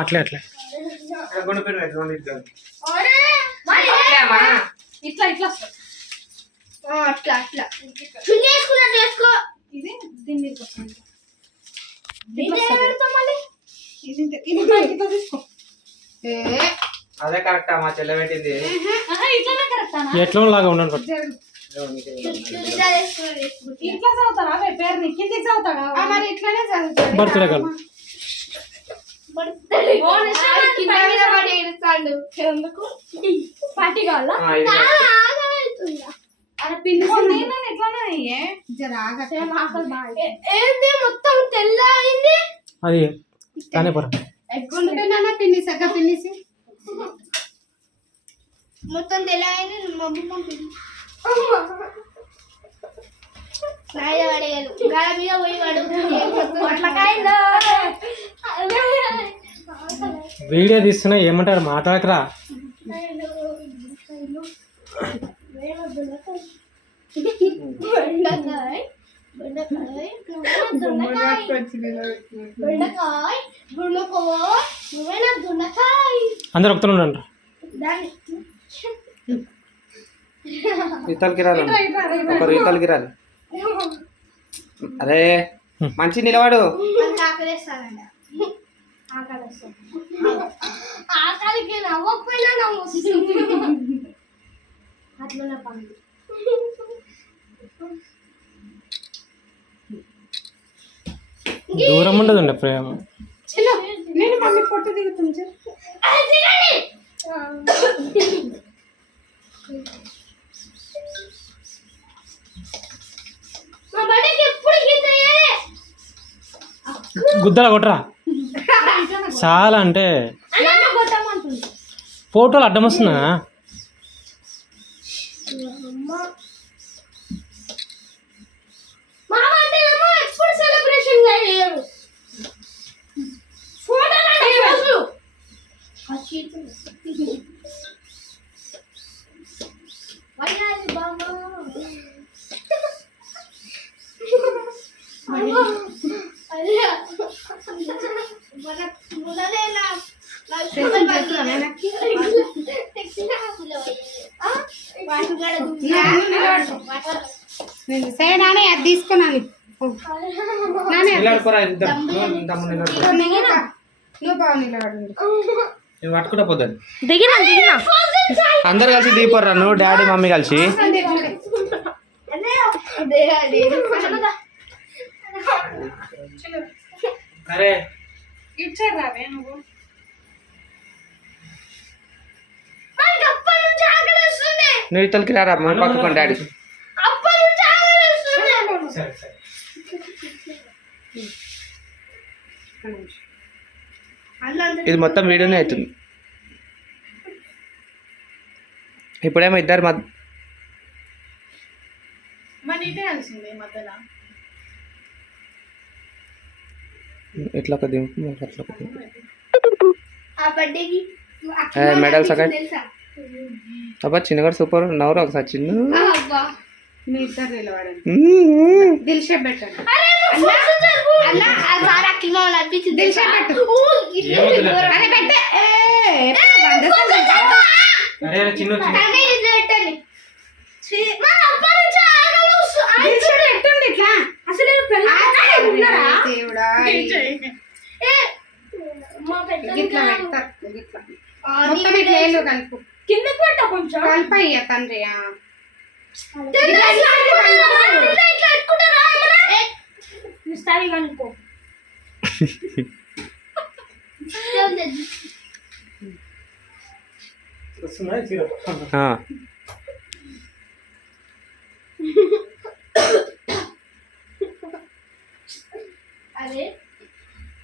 అట్లే అట్లే ఇట్లా ఇట్లా అట్లా అట్లా చున్నేసుకున్నట్టు వేసుకో. ఇది దీని మీద వస్తుంది. తీసుకో. అదే కరెక్టా మా చెల్లె పెట్టింది. ఇట్లానే కరెక్టా? ఎట్లా లాగా ఉన్నాను ఇట్లా చదువుతారా పేరుని కిందికి చదువుతాడా? మరి ఇట్లానే చదువుతాడు. బర్త్డే కాదు పార్టీ కావాలా? ఏంది మొత్తం తెల్ల అయింది. అది కానీ పర పిన్ని సగ్గ పిన్నిసి మొత్తం తెల్ల అయింది. పడేయాలి గాల మీద పోయి వీడియో తీస్తున్నా ఏమంటారు మాట్లాడకరా. బెండకాయ బెండకాయ బెండకాయ నువ్వేనా దొండకాయ అందరు ఒకతున్నాడు రీతలకి రాలి ఒక రీతలకి రాలి. అరే మంచి నిలబడు. ఆకలేస్తానండి ఆకలికి నవ్వకపోయినా నవ్వు అట్లనే పండు. దూరం ఉండదండి ప్రేమ. నేను మమ్మీ ఫోటో దిగుతుంది. గుద్దల కొట్టరా చాలా అంటే ఫోటోలు అడ్డం వస్తున్నా. నానే అది తీసుకున్నాను. నువ్వు బాగా నిలబడండి. పట్టుకుంటా పోతుంది. అందరు కలిసి దిగిపోర్రా. నువ్వు డాడీ మమ్మీ కలిసి. అరే ఇచ్చారు రావే నువ్వు. నువ్వు ఇతలకి రారా మన పక్కన డాడీ. ఇది మొత్తం వీడియోనే అవుతుంది. ఇప్పుడేమో ఇద్దరు ఇట్లా ఒక దింపు అట్లా ఒక దింపు. మెడల్ సగం అబ్బా చిన్నగాడు సూపర్ నవ్వురు ఒకసారి చిన్న. మీ ఇద్దరు నిలబడండి. దిల్షే పెట్టండి. కలుపు కిందకి పెట్ట కొంచెం కలిపయ్యా తండ్రి. అనుకో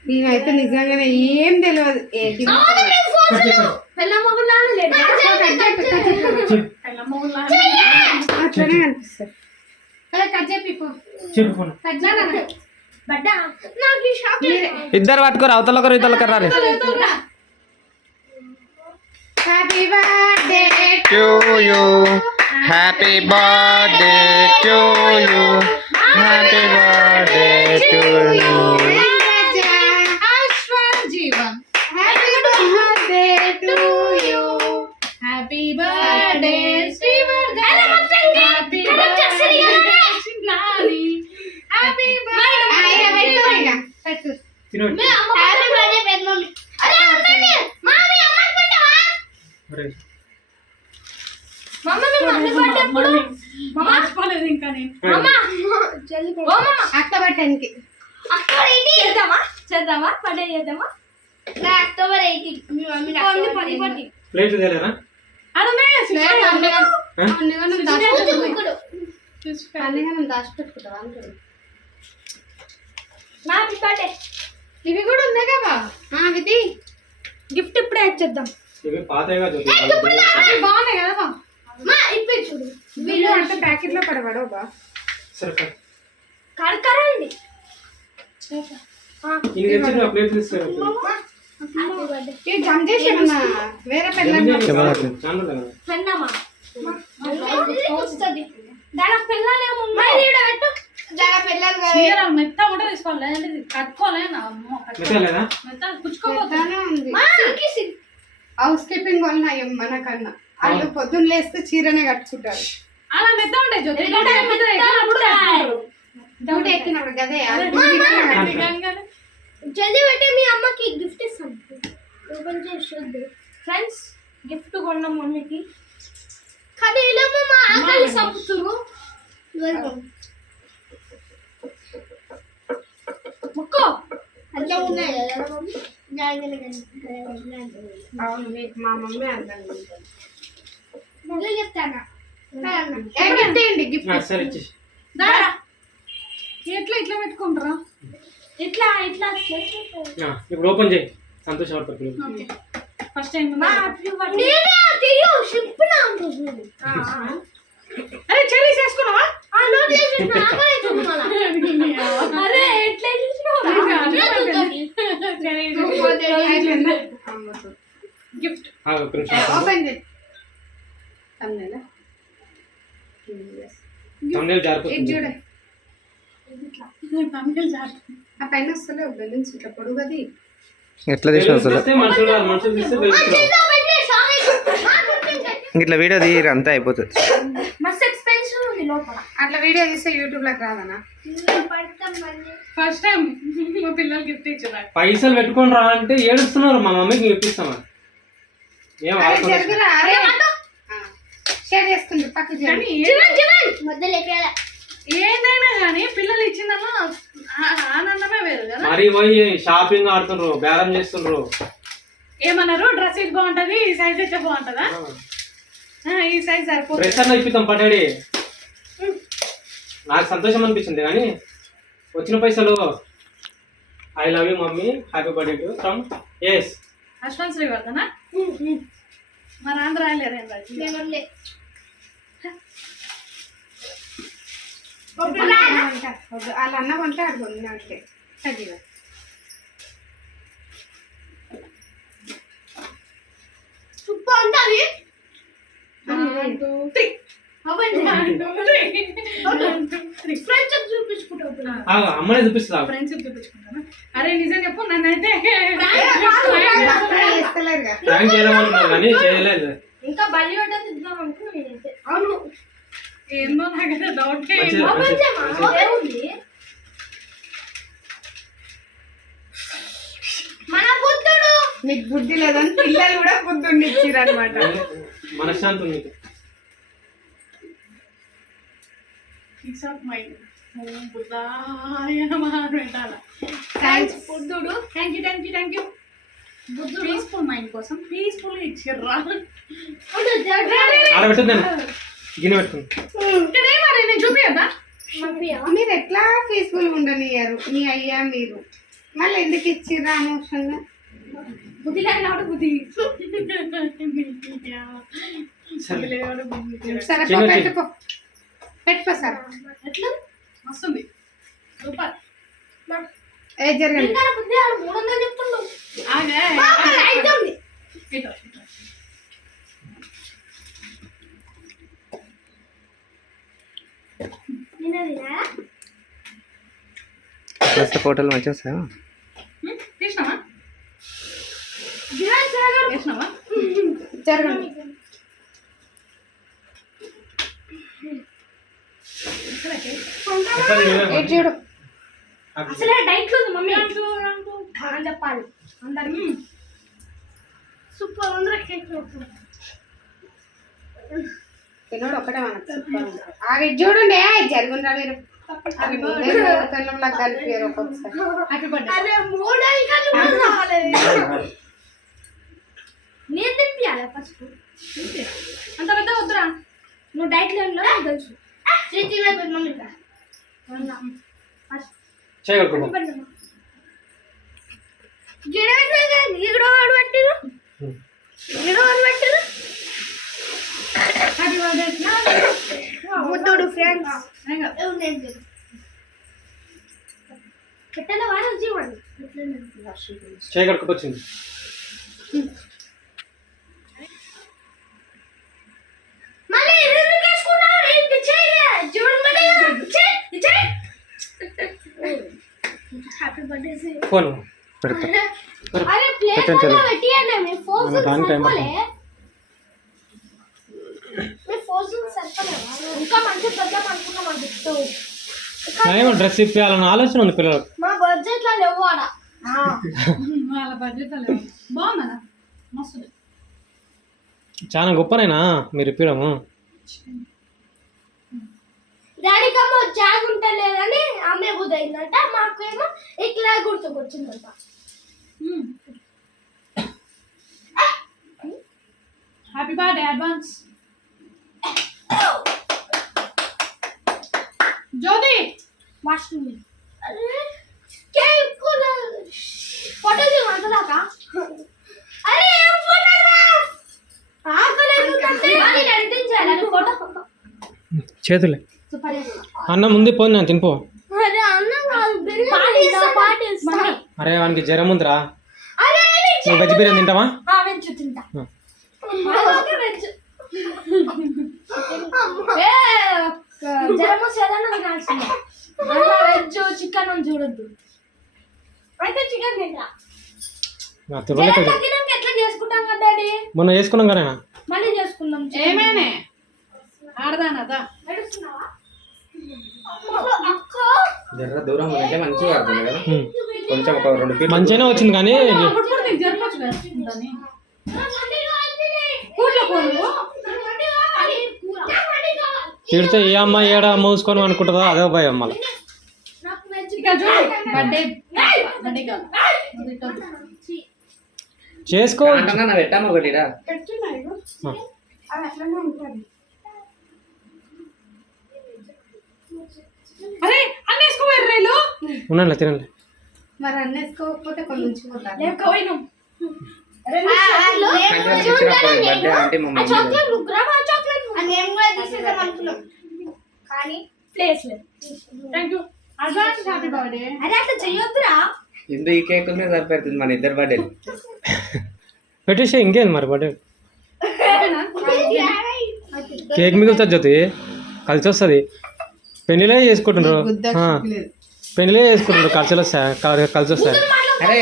నేనైతే నిజంగానే ఏం తెలియదు. అట్లనే అనిపిస్తుంది. ఇద్దరు పట్టుకోరు అవతల ఒకరు ఇతల ఒకరు రారు. Happy birthday to you. Happy birthday to you. Happy birthday to you. జీవం happy birthday to you happy birthday Srivardhan happy birthday చిన్నారి హ్యాపీ బర్త్డే తినోడు హ్యాపీ బర్త్డే పెద్ద మమ్మీ అరే అమ్మండి మామీ అమ్మకి పెట్టవా అరే మమ్మీ మీ మమ్మీ బర్త్డే ఎప్పుడు మర్చిపోలేదు ఇంకా నేను అమ్మా జల్ది ఓ మమ్మా అక్టోబర్ అక్టోబర్ 18 చేద్దామా బర్త్డే చేద్దామా నా అక్టోబర్ 18 మీ మమ్మీ అక్టోబర్ 10 ప్లేట్లు తేలేరా హ్యాపీ బర్త్డే ఇవి కూడా ఉన్నాయి కదా విధి గిఫ్ట్ ఇప్పుడే ఇచ్చేద్దాం ఇవి పాతగా అవి బాగున్నాయి కదా మా ఇప్పే చూడు వీళ్ళు అంటే ప్యాకెట్ లో పడవడో బా సరే కరకరండి ఇన్ని తెచ్చి ప్లేట్ తీసుకురా హ్యాపీ బర్త్డే ఈ జమ్ చేసి ఏమన్నా వేరే పెన్నమ్మా వస్తుంది దాని పిల్లలేమో పెట్టు దాని పిల్లలు చీర మెత్త కూడా తీసుకోవాలి లేదంటే కట్టుకోలేనా అమ్మో మెత్తలేదా మెత్త కుచ్చుకోపోతానే హౌస్ కీపింగ్ వల్ల మనకన్నా వాళ్ళు పొద్దున్న లేస్తే చీరనే కట్టుకుంటారు అలా మెత్త ఉంటాయి జ్యోతి డ్యూటీ ఎక్కినప్పుడు గదే జల్దీ పెట్టి మీ అమ్మకి గిఫ్ట్ ఇస్తాం ఓపెన్ చేసి చూద్దు ఫ్రెండ్స్ గిఫ్ట్ కొన్నాం మమ్మీకి కానీ ఇలామో మా ఆకలి సంపుతురు మొక్కో అట్లా ఉన్నాయి కదా మమ్మీ అవును మా మమ్మీ అందంగా మొదలు చెప్తానా గిఫ్ట్ గిఫ్ట్ సరే ఇచ్చేసి దారా ఎట్లా ఇట్లా పెట్టుకుంటారా ఇట్లా ఇట్లా ఇప్పుడు ఓపెన్ చేయి సంతోషపడతారు ఫస్ట్ టైం అరే చెరీ చేసుకున్నావా అరే ఎట్లా గిఫ్ట్ ఒక్క నిమిషం ఓపెన్ చేయి తమ్మునేలా తమ్మునేలు ఇది జారిపోతుంది చూడే ఆ పైన వస్తలే బెలూన్స్ ఇట్లా పొడుగది ఎట్లా తీసిన తెస్తే మనుషులు రారు, మనుషులు తీస్తే వెళ్తున్నారు ఇట్లా వీడియో తీయరు అంతా అయిపోతుంది. మస్తు ఎక్స్పెన్సివ్ ఉంది లోపల అట్లా వీడియో తీస్తే యూట్యూబ్ లోకి రాదనా ఫస్ట్ టైం మా పిల్లలు గిఫ్ట్ ఇచ్చారు పైసలు పెట్టుకొని రా అంటే ఏడుస్తున్నారు. మా మమ్మీకి ఇప్పిస్తామా ఏం జరుగురా అరే షేర్ చేసుకుంది పక్క మధ్యలో ఎక్కడ ఏదైనా కానీ పిల్లలు ఇచ్చిందమ్మా ఆనందమే వేరు కదా. మరి పోయి షాపింగ్ ఆడుతుండ్రు, బేరం చేస్తుండ్రు. ఏమన్నారు డ్రెస్ ఇది బాగుంటది ఈ సైజ్ అయితే బాగుంటదా ఈ సైజ్ సరిపోతుంది డ్రెస్ అన్న ఇప్పిస్తాం పటాడి. నాకు సంతోషం అనిపించింది కానీ వచ్చిన పైసలు I love you mummy happy birthday to from S Ashwanth Srivardhana మన ఆంధ్ర రాయలేరు వాళ్ళ అన్న కొంటే అడుగుంది అంటే తగ్గిగా సూపర్ ఉంటుంది ఫ్రెండ్స్ చూపించుకుంటా అమ్మనే చూపిస్తా. ఫ్రెండ్షిప్ చూపించుకుంటాను. అరే నిజం చెప్పు నన్నైతే ప్రాంక్ చేయడం కానీ చేయలేదు. ఇంకా బలి పడ్డది ఇద్దాం అనుకున్నా నేనైతే. అవును ఏందో నాకైతే డౌట్ మన బుద్ధుడు నీకు బుద్ధి లేదని పిల్లలు కూడా బుద్ధుడిని ఇచ్చిర్రు అనమాట. మనశ్శాంతి ఉంది. పీస్ ఆఫ్ మైండ్ బుద్ధాయ నమః పెట్టాల. థ్యాంక్స్ బుద్ధుడు. థ్యాంక్ యూ బుద్ధుడు పీస్ఫుల్ మైండ్ కోసం పీస్ఫుల్ ఇచ్చిర్రా. ఆడబెట్టద్దాను గిన్నె పెట్టుకుని నేను చూపియద్దా మీరు ఎట్లా పీస్ఫుల్ ఉండనియ్యారు మీ అయ్యా మీరు మళ్ళీ ఎందుకు ఇచ్చిర్రా అనవసరంగా బుద్ధి లేకపోతే బుద్ధి సరే పెట్టుకో పెట్టుకో సార్ ఎట్లా వస్తుంది సూపర్ ఏ జరగండి బుద్ధి 300 చెప్తున్నావు తినదినా వస్తే ఫోటోలు మంచిగా వస్తాయా? తీసినావా గిరాకీ తీసినావా జరగండి ఎటు చూడు అసలే డైట్ ఉంది మమ్మీ అని చెప్పాలి అందరికి సూపర్ ఉందిరా కేక్ తినోడు ఒకటే మనకు ఆగి చూడండి జరుగుండ్రా మీరు తెల్లంలా కలిపారు ఒక్కొక్కసారి అరే మూడేళ్ళు రాలేదు నేను తిప్పియాలి ఫస్ట్ అంత పెద్ద వద్దురా నువ్వు డైట్ లేని తెలుసు మమ్మీ చేయగలుగుతాం గిడ వాడు పట్టిరు గిడ వాడు పట్టిరు ముద్దుడు ఫ్రెండ్స్ పెట్టలే వాడు జీవండి చేయగలుగుకొచ్చింది. మళ్ళీ రెండు కేసుకున్నావు ఏంటి చేయలే చూడండి హ్యాపీ బర్త్డే ఫోన్ పెడతా. అరే ప్లేట్ పెట్టండి, అలా పెట్టియండి మీ ఫోన్ మన దాని టైం సరిపోలే మీ ఫోన్ సరిపోలేవా ఇంకా మంచి పెద్దాం అనుకున్నాం ఆ గిఫ్ట్ ఏమో డ్రెస్ ఇప్పించాలన్న ఆలోచన ఉంది పిల్లలకు. మా బడ్జెట్ లో లేవు ఆడ వాళ్ళ బడ్జెట్ బాగుందా మస్తు చాలా గొప్పనైనా మీరు ఇప్పడము. డాడీకేమో జాగ్ ఉంటలేదని అమ్మే బుద్ధయిందంట మాకేమో ఇట్లా గుర్తుకొచ్చిందంట హ్యాపీ బర్త్డే అడ్వాన్స్ జ్యోతి వాష్రూమ్ కేక్ ఫోటో తీయమంటదాకా అరే ఏం ఫోటోగ్రాఫ్ ఆకలేదు అంటే ఎడిటింగ్ చేయాలి ఫోటో చేతులే సూపర్ అన్న ముందు పోను నేను తినిపో. అరే అన్నం కాదు బిర్యానీ పార్టీ అరే వానికి జ్వరం ఉందిరా. అరే నువ్వు వెజ్ బిర్యానీ తింటావా? వెంచు తింటా ఆ. వెంచు జ్వరం వచ్చేదన్న తినాల్సింది వెజ్ చికెన్ అని చూడొద్దు అయితే చికెన్ తింటా నా జ్వరం తినలేదు. తగ్గినాక ఎట్లా చేసుకుంటాం కదా డాడీ మొన్న చేసుకున్నాం కదా. మళ్ళీ చేసుకుందాం ఏమేనే ఆడదానదా నడుస్తున్నావా అక్క జర దూరం ఉంటే మంచిగా పడుతుంది కదా. కొంచెం ఒక 2 ఫీట్ మంచిగానే వచ్చింది కానీ అప్పుడు కూడా నీకు జరగచ్చు కదా దాన్ని కూర్లో పోను తిడితే ఏ అమ్మాయి ఏడా మూసుకొని అనుకుంటుందో అదే భయం మళ్ళీ. నాకు వెజ్ ఇక చూడు బర్త్డే బర్త్డే కాదు చేసుకో. అంటున్నా నా పెట్టాము ఒకటిరా. పెట్టున్నాడు ఆ. అది అట్లనే ఉంటుంది అరే అన్నీ వేసుకోపోయారు రైలు ఉన్నాను తినండి. మరి అన్నీ వేసుకోకపోతే కొన్ని ఉంచిపోతారు లేకపోయినా సంక్రాంతికి ఇచ్చినప్పుడు బర్త్డే అంటే మా మమ్మీ చాక్లెట్ గ్రామా చాక్లెట్ మేము కూడా తీసేద్దాం అనుకున్నాం కానీ ప్లేస్ లేదు thank you advance happy birthday అరే అట్లా చెయ్యొద్దురా ఇందు ఈ కేక్ మీద సరిపోతుంది మన ఇద్దరు బర్త్డే. పెట్టేసి ఇంకేంది మరి బర్త్డే కేక్ మిగులుతుంది జ్యోతి కలిసి వస్తుంది. పెళ్ళిలో చేసుకుంటుండ్రు పెళ్ళిలో చేసుకుంటుండ్రు కలిసి వస్తాయి కలిసి వస్తాయి. అరే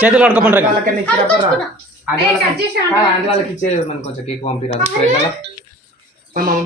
చేతులు పడుకోమంటారు. వాళ్ళకన్నా ఇచ్చినప్పుడు వాళ్ళకి ఇచ్చేది మనకు కొంచెం కేక్ పంపిరాదు. మా మమ్మీ